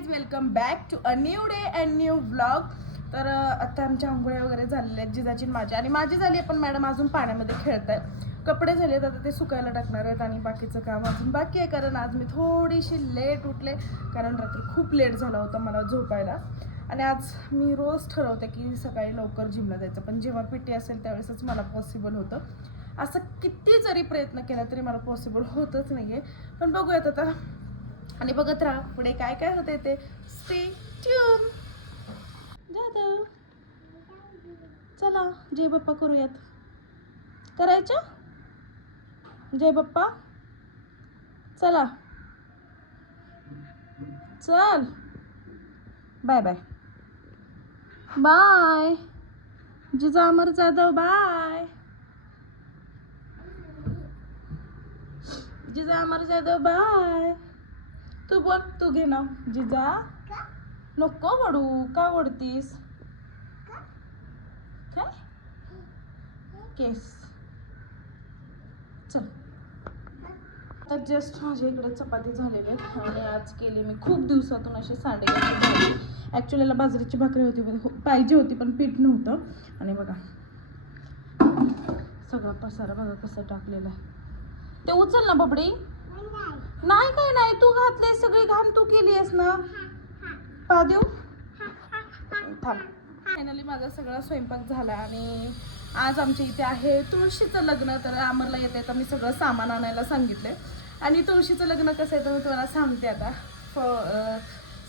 Guys welcome back to a new day and new blog तर आता आमच्या आंघोळ्या वगैरे झालेल्या आहेत जिजाची माझी. आणि माझी झाली आहे, पण मॅडम अजून पाण्यामध्ये खेळत आहेत कपडे झाले आहेत आता ते सुकायला टाकणार आहेत आणि बाकीचं काम अजून बाकी आहे कारण आज मी थोडीशी लेट उठले कारण रात्री खूप लेट झाला होता मला झोपायला. आणि आज मी रोज ठरवते की सकाळी लवकर जिमला जायचं पण जेव्हा पिटी असेल त्यावेळेसच मला पॉसिबल होतं. असं किती जरी प्रयत्न केला तरी मला पॉसिबल होतच नाही आहे पण बघूयात आता आणि बघत राहा पुढे काय काय होते ते. स्टे ट्यून जाधव चला जय बाप्पा करूयात. करायचं? जय बाप्पा. चला. चल. बाय बाय बाय जिजा अमर जाधव बाय जिजा अमर जाधव बाय तू बोल तू घे ना. जिजा. नको वडू. का वडतीस काय? केस. चल. तर जस्ट माझ्या इकडे चपाती झालेली आहेत आणि आज केली मी खूप दिवसातून सांडगे भाजी ॲक्च्युलीला बाजरीची भाकरी होती पण हो- पाहिजे होती पण पीठ नव्हतं. आणि बघा. सगळा पसारा बघा कसं टाकलेला आहे. ते उचल ना बबडी. नाही काय नाही तू घातले सगळी घाण तू केली आहेस ना. पा देऊ. थांब. फायनली माझा सगळा स्वयंपाक झाला आणि आज आमच्या इथे आहे तुळशीचं लग्न तर आम्हाला येते तर मी सगळं सामान आणायला सांगितले आणि तुळशीचं लग्न कसं आहे तर मी तुम्हाला सांगते आता. फ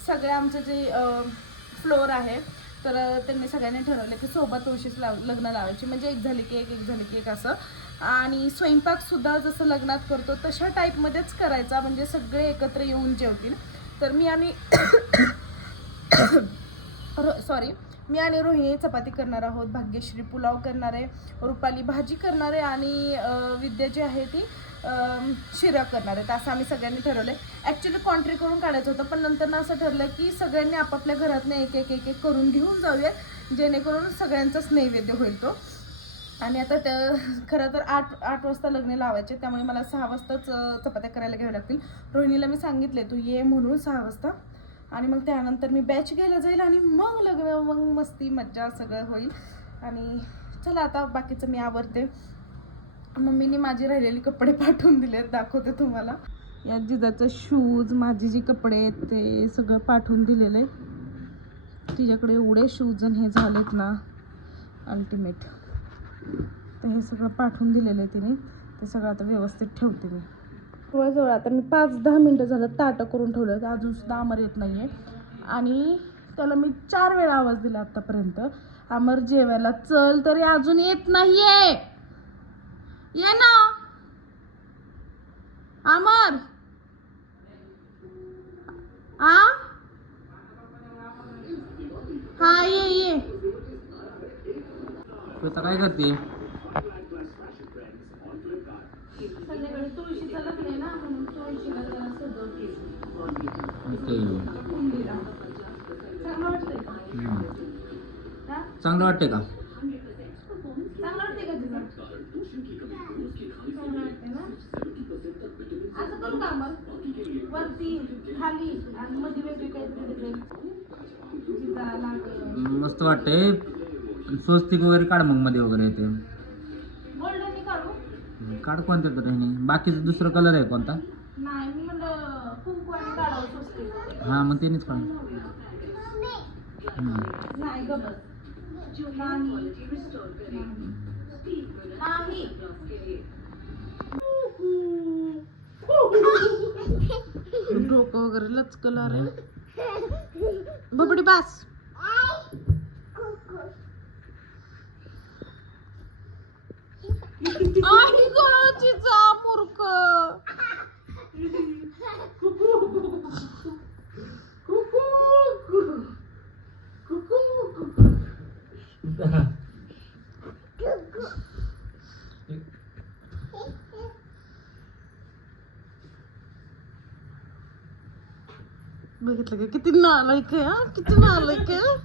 सगळ्या सगळे जे फ्लोअर आहे तर त्यांनी सगळ्यांनी ठरवलं की सोबत तुळशीच लाव लग्न लावायची. म्हणजे एक झाली की एक एक झाली की एक असं. आणि स्वयंपाकसुद्धा जसं लग्नात करतो तशा टाईपमध्येच करायचा म्हणजे सगळे एकत्र येऊन जेवतील. तर मी आणि सॉरी मी आणि रोहिणी चपाती करणार आहोत भाग्यश्री पुलाव करणार आहे रुपाली भाजी करणार आहे आणि विद्या जी आहे ती शिरा करणार आहेत असं आम्ही सगळ्यांनी ठरवलं आहे ॲक्च्युली कॉन्ट्री करून काढायचं होतं पण नंतर ना असं ठरलं की सगळ्यांनी आपापल्या घरातनं एक एक एक एक करून घेऊन जाऊया जेणेकरून सगळ्यांचाच नैवेद्य होईल तो. आणि आता त्या खरं तर आठ आठ वाजता लग्न लावायचे त्यामुळे मला सहा वाजताच चपात्या करायला घ्याव्या लागतील. रोहिणीला मी सांगितले तू ये म्हणून सहा वाजता. आणि मग त्यानंतर मी बॅच घ्यायला जाईल आणि मग लग्न मग मस्ती मज्जा सगळं होईल. आणि चला आता बाकीचं मी आवरते. मम्मीने माझे राहिलेले कपडे पाठवून दिले दाखवते तुम्हाला. या जिजाचं शूज माझे जे कपडे आहेत ते सगळं पाठवून दिलेले तिच्याकडे एवढे शूज आणि हे झालेत ना अल्टिमेट तर हे सगळं पाठवून दिलेलं आहे तिने. ते सगळं आता व्यवस्थित ठेवते मी. जवळजवळ आता मी पाच दहा मिनटं झालं ताटं करून ठेवलं तर अजून सुद्धा अमर येत नाही आहे आणि त्याला मी चार वेळा आवाज दिला आत्तापर्यंत अमर जेवायला चल तरी अजून येत नाहीये. ये ना. अमर. आ? हा ये. तू आता काय करते? संध्याकाळी तुळशीचं लग्न आहे ना म्हणून तुळशीला जरा सजवते कुंडीला. चांगलं वाटतंय का? हम्म. हा? चांगलं वाटतंय का? चांगलं वाटतंय का तुला चांगलं वाटतंय ना? असं करू का मग? वरती खाली आणि मध्ये वेगळी काहीतरी डिझाईन. जिजा लाकड मस्त वाटतंय. स्वस्तिक वगैरे काढ मग मध्ये वगैरे येते. काढू. काढ कोणत्या तर ह्यानी. बाकीचं दुसरं कलर आहे कोणता? नाही मी म्हणलं कुंकू आणि काढावं स्वस्तिक. हा मग त्यानेच काढ. हम्म. नाही ग बस. नाही नाही. डोकं वगैरे लचकलं रे. बबडी बास. आई गळतीचा मूर्ख बघितलं का किती नालायक आहे हा किती नालायक आहे.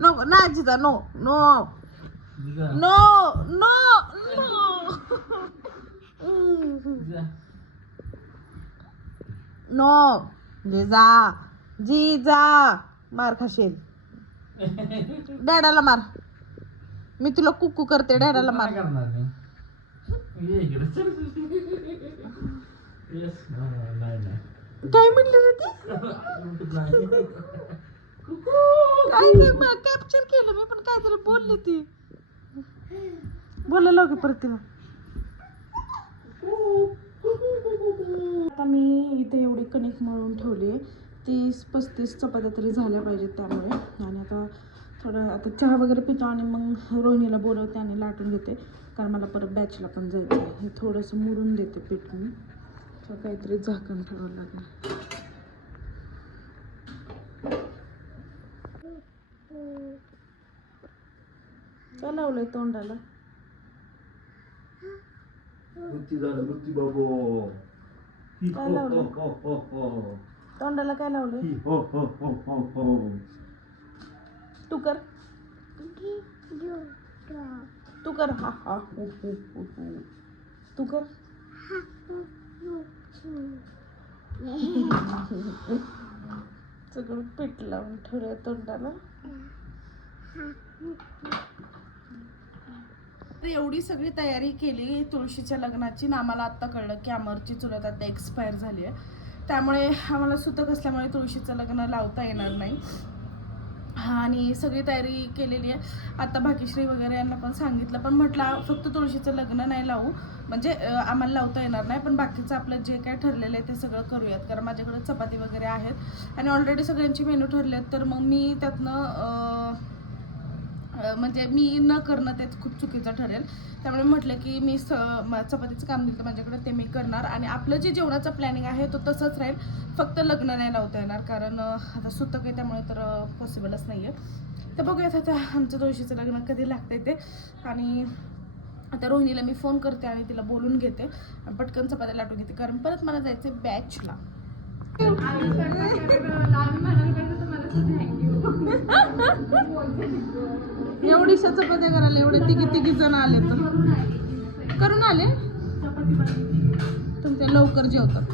नको नाही जिजा नो नो जा. No no no. नो जे जा जी जा मार खाशील डॅडाला मार मी तुला कुकू करते डॅडाला मार काय करणार मी ये इकडे चल. Yes. नाही, नाही, नाही. काय म्हणली रे ती. काय कॅप्चर केलं मी पण काहीतरी बोलली ती बोलायला की परत तिला. आता मी इथे एवढी कणिक मळून ठेवली. आहे तीस पस्तीस चपात्या तरी झाल्या पाहिजेत त्यामुळे. आणि आता थोडं आता चहा वगैरे पितो आणि मग रोहिणीला बोलवते आणि लाटून घेते. कारण मला परत बॅचला पण जायचं आहे हे थोडंसं मुरून देते पीठ मी काहीतरी झाकण ठेवावं लागेल. काय लावलंय तोंडाला? बुद्धी झालं बाबो. ही काय हो लावलं? हो हो हो हो. तोंडाला काय लावलंय? ही हो हो हो हो हो. तू कर. तू कर. हा हा हु, हु, हु, हु. तू कर. सगळं पीठ लावून ठेवलंय तोंडाला. तर एवढी सगळी तयारी केली तुळशीच्या लग्नाची ना आम्हाला आत्ता कळलं की अमरची चुलत आता एक्सपायर झाली आहे. त्यामुळे आम्हाला सुतक असल्यामुळे तुळशीचं लग्न लावता येणार नाही. आणि सगळी तयारी केलेली आहे. आता भाग्यश्री वगैरे यांना पण सांगितलं पण म्हटलं फक्त तुळशीचं लग्न नाही लावू. म्हणजे आम्हाला लावता येणार नाही पण बाकीचं आपलं जे काय ठरलेलं आहे ते सगळं करूयात. कारण माझ्याकडे चपाती वगैरे आहेत. आणि ऑलरेडी सगळ्यांची मेनू ठरले आहेत तर मग मी त्यातनं म्हणजे मी न करणं ते खूप चुकीचं ठरेल. त्यामुळे म्हटलं की मी स चपातीचं काम दिलं माझ्याकडे ते मी करणार आणि आपलं जे जेवणाचं प्लॅनिंग आहे तो तसंच राहील. फक्त लग्न नाही लावता येणार कारण आता सुतक आहे त्यामुळे तर पॉसिबलच नाही आहे तर बघूयात आता आमचं तुळशीचं लग्न कधी लागतंय ते. आणि आता रोहिणीला मी फोन करते आणि तिला बोलून घेते. पटकन चपात्या लाटून घेते कारण परत मला जायचं बॅचला एवढी चपात्या करायला एवढे तिघी तिघी जण आले तर. करून आले? तुमच्या लवकर जेवतात.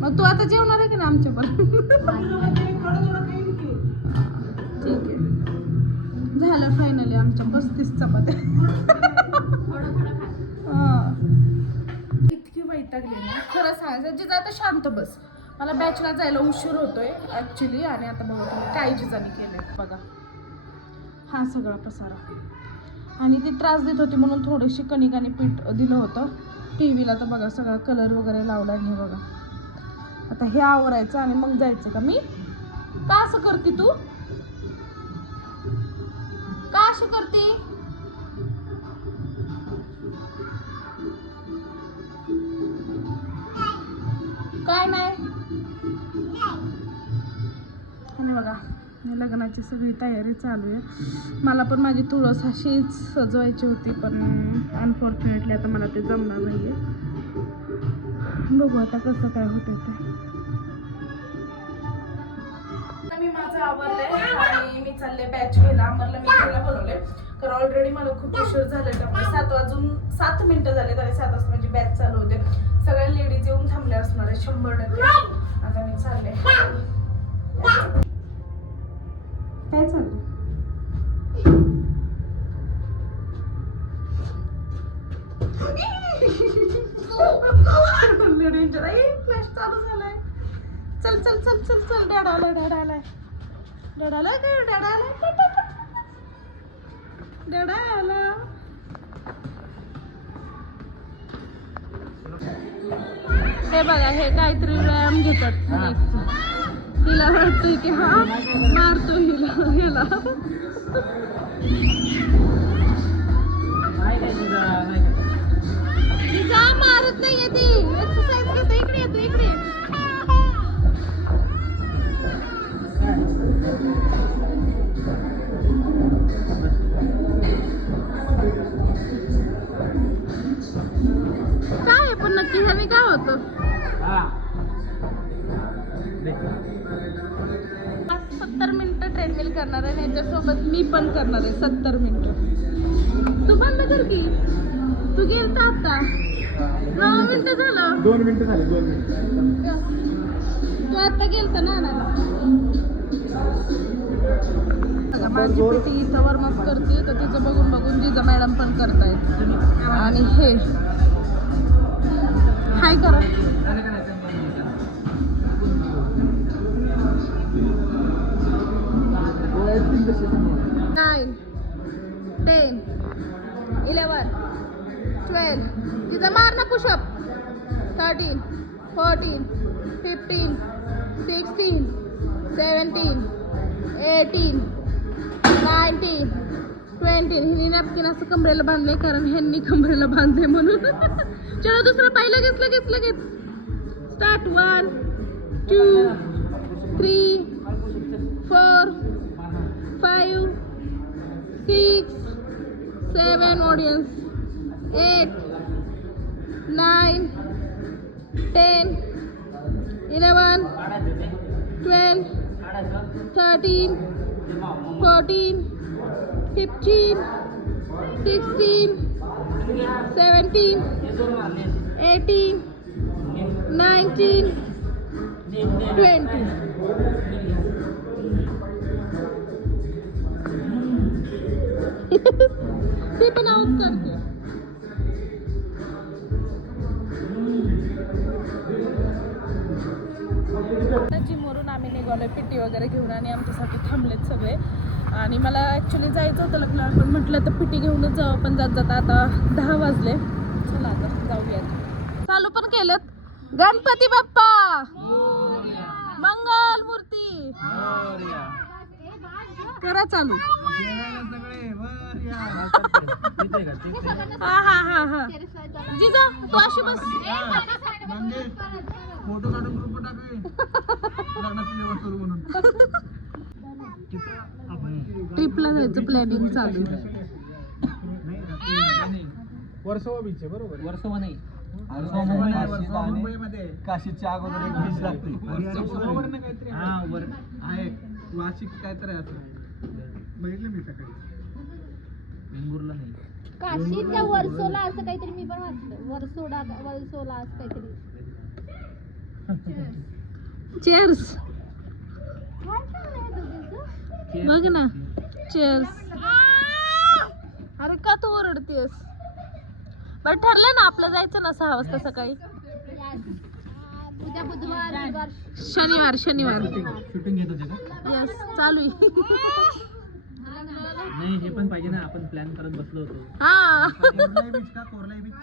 मग तू आता जेवणार आहे की ना आमच्या पण? ठीक आहे. झालं फायनली आमच्या पस्तीस चपात्या. इतकी वैतागली ना. खरं सांगायचं जिजा आता शांत बस. मला बॅचला जायला उशीर होतोय ऍक्च्युली आणि आता बघा तुम्ही काय जिजाने केले बघा. हा सगळा पसारा आणि ती त्रास देत होती म्हणून थोडीशी कणिक आणि पीठ दिलं होतं. टी व्हीला तर बघा सगळा कलर वगैरे लावला आहे हे बघा. आता हे आवरायचं आणि मग जायचं का? मी? का असं करते तू? का असं करते? लग्नाची सगळी तयारी चालू आहे. मला पण माझी तुळस अशीच सजवायची होती पण अनफॉर्च्युनेटली आता मला ते जमणार नाही आहे बघू आता कसं काय होतं ते. मी माझं आवरलंय आणि मी चालले बॅच घ्यायला अमरला मी घ्यायला बोलवले तर ऑलरेडी मला खूप उशीर झाले त्यामुळे सात वाजून सात मिनिटं झाले तरी सात वाजता माझी बॅच चालू होते. सगळ्या लेडीज येऊन थांबल्या असणार आहे शंभर टक्के. आता मी चालले काय चाललं फ्लॅश चालू झालाय. चल चल चल चल चल. डॅड आलाय डॅड आलाय. डॅड आलाय काय डॅड आलाय. डॅड आला. हे बघा हे काहीतरी व्यायाम घेतात. तिला वाटतंय की हा मारतो हिला ह्याला सत्तर मिनिटं ट्रेडमिल करणार आहे याच्यासोबत मी पण करणार आहे सत्तर मिनिटं. तू बंद कर की. तू गेलता आता. नऊ मिनिटं झालं. दोन मिनिटं झाली दोन मिनिटं. तू आता गेलता ना आणायला. माझी पिटी इथं वॉर्मअप करते तर तिचं बघून बघून जिजा मॅडम पण करतायत. आणि हे. हाय करा. नाईन टेन इलेवन ट्वेल्व तिचं मार ना pushup thirteen fourteen fifteen sixteen seventeen eighteen nineteen twenty हिने नॅपकिन असं कमरेला बांधले कारण ह्यांनी कमरेला बांधले म्हणून. चलो दुसरं पाय लगेच लगेच लगेच start one two three four five six, seven audience, eight, nine, ten, eleven, twelve, thirteen, fourteen, fifteen, sixteen, seventeen, eighteen, nineteen, twenty. ते पण आउट करते. जिमवरून आम्ही निघालोय पिटी वगैरे घेऊन आणि आमच्यासाठी थांबलेत सगळे. आणि मला ॲक्च्युली जायचं होतं लग्नाला पण म्हटलं तर पिटी घेऊनच जाऊ पण जात जाता आता दहा वाजले. चला आता जाऊयात चालू पण केलं गणपती बाप्पा! मंगल मूर्ती करा चालू. हा हा हा हा जिजा तू अशी बस फोटो काढून ग्रुप टाकले लग्नाचं जेवण करू म्हणून ट्रिपला जायचं प्लॅनिंग चालू वर्सोवा बीच आहे बरोबर वर्षवा नाही मुंबईमध्ये काशीच्या अगोदर एक बीच लागते. काहीतरी हा वर आहे. वाशिक काय तर आहे असं. बघितलं मी सकाळी. वेंगुर्ला नाही. काशीच्या वर्सोला असं काहीतरी मी पण वाचलं. वर्सोडा वर्सोला असं काहीतरी. चेअर्स? बघ ना. चेअर्स अरे का तू ओरडतेस? बरं ठरलं ना आपलं जायचं ना सहा वाजता सकाळी? शनिवार शनिवार. यस चालू आहे! नाही हे पण पाहिजे ना आपण प्लॅन करत बसलो होतो. हा. कोरलाई बीच का कोरलाई बीच